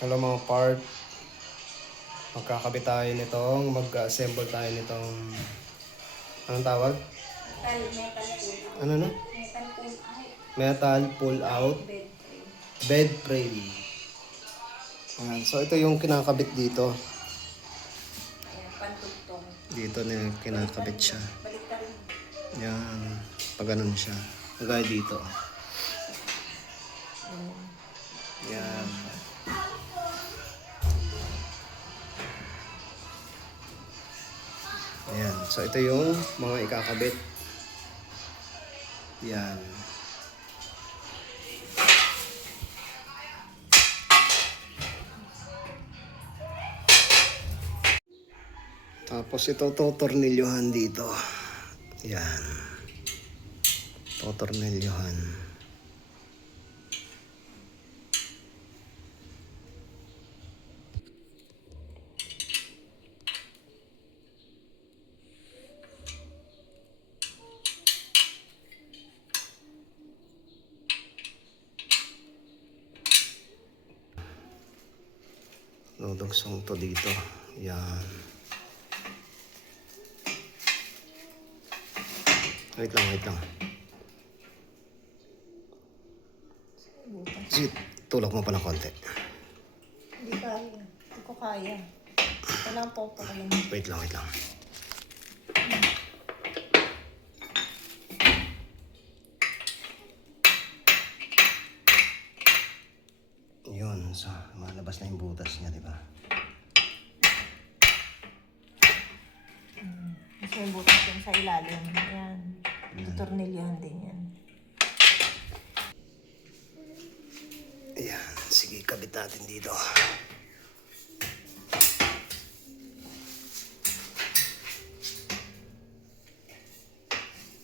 Hello mga part, magkakabit tayo nitong, mag-assemble tayo nitong, anong tawag? Metal pull out. Ano na? Metal pull out. Metal pull out Bed frame. bed frame. Ayan. So ito yung kinakabit dito. Ayan, pantugtong. Dito na kinakabit siya. Balik ka rin. Yan, pag ganun siya. Kagaya dito. Yan. Ayan. So ito yung mga ikakabit. Yan. Tapos ito totornilyohan dito. Yan. Totornilyohan. Dudugsong to dito. Yan. Wait lang. Sige, tulak mo pa ng konti. Hindi kaya. Hindi ko kaya. Walang popo ko yun. Wait lang. Yun, so malabas na yung butas niya, di ba? Gusto yung butas yun sa ilalim. Ayan. Tornilyohan din yan. Ayan, sige, kabit natin dito.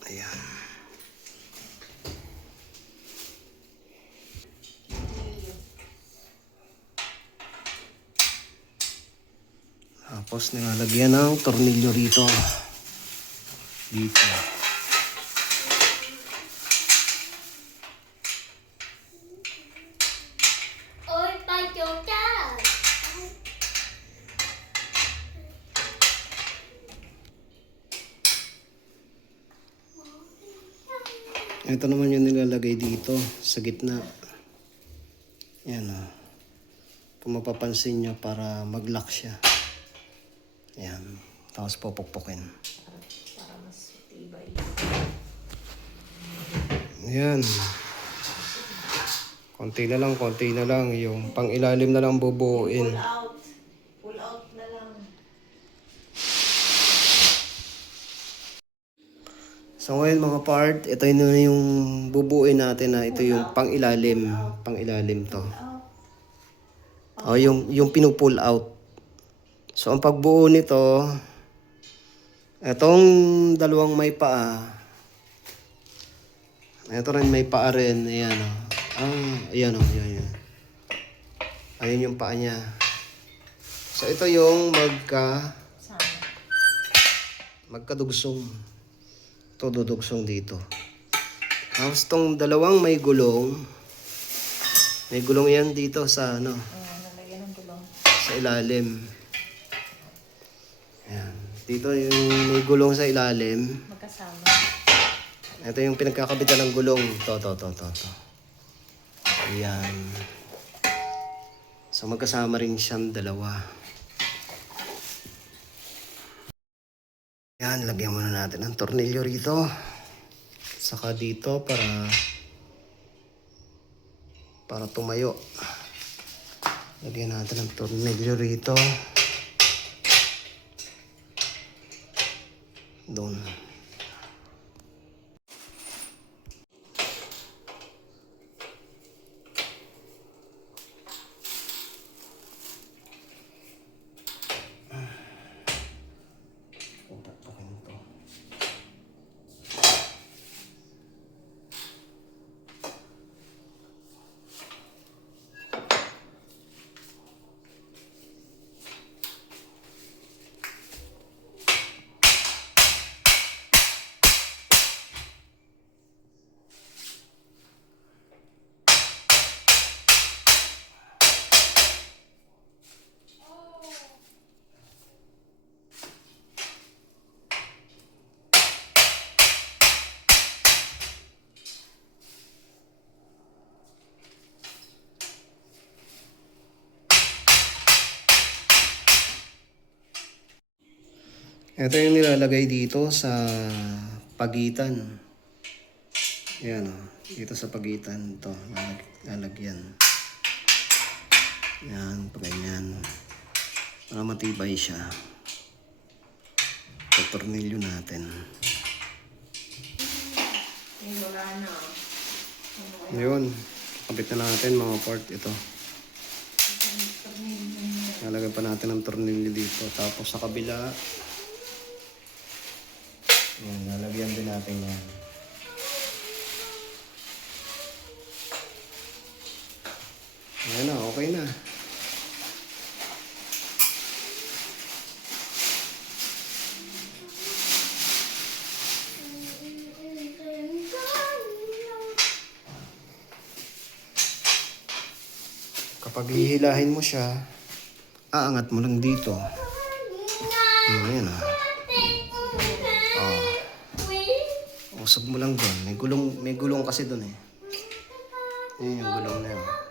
Ayan. Tapos nilalagyan ng tornilyo rito. Dito. Ôi, ba chỗ cha. Ito naman yung nilalagay dito sa gitna. Yan o. Kung mapapansin nyo para mag-lock siya. Yan. Tapos pupukpukin. Para mas tibay. Yan. Konti na lang. Yung pang-ilalim na lang bubuuin. Pull out. Pull out na lang. So ngayon mga part, ito na yung bubuuin natin na ito yung pang-ilalim. Pang-ilalim to. O yung pinupull out. So ang pagbuo nito, itong dalawang may paa. Ito rin may paa rin. Ayan o. Ayan o. Ayan. Ayun yung paa niya. So ito yung Sama. magkadugsong. Ito dudugsong dito. Tapos itong dalawang may gulong. May gulong yan dito sa ano, Ayan, nalagyan ng gulong. sa ilalim. Ayan. Dito yung may gulong sa ilalim. Magkasama. Ito yung pinagkakabitan ng gulong. To. Ayan. So magkasama rin siyang dalawa. Ayan, lagyan muna natin ng tornilyo rito. Saka dito para tumayo. Lagyan natin ng tornilyo rito. Doon. Pupukpukin to. Ito yung nilalagay dito sa pagitan. Ayan o. Dito sa pagitan. Ito. Lalagyan. Ayan. Paganyan. Para matibay siya. Ito tornilyo natin. Wala na. Ngayon. Kapit na natin mga part. Ito. Lalagyan pa natin ang tornilyo dito. Tapos sa kabila. Ayan. Lalagyan din natin yan. Ayan na, okay na. Kapag hihilahin mo siya, aangat mo lang dito. Ayan ah. Usog mo lang doon. May gulong kasi doon eh. Ayan yung gulong na yun.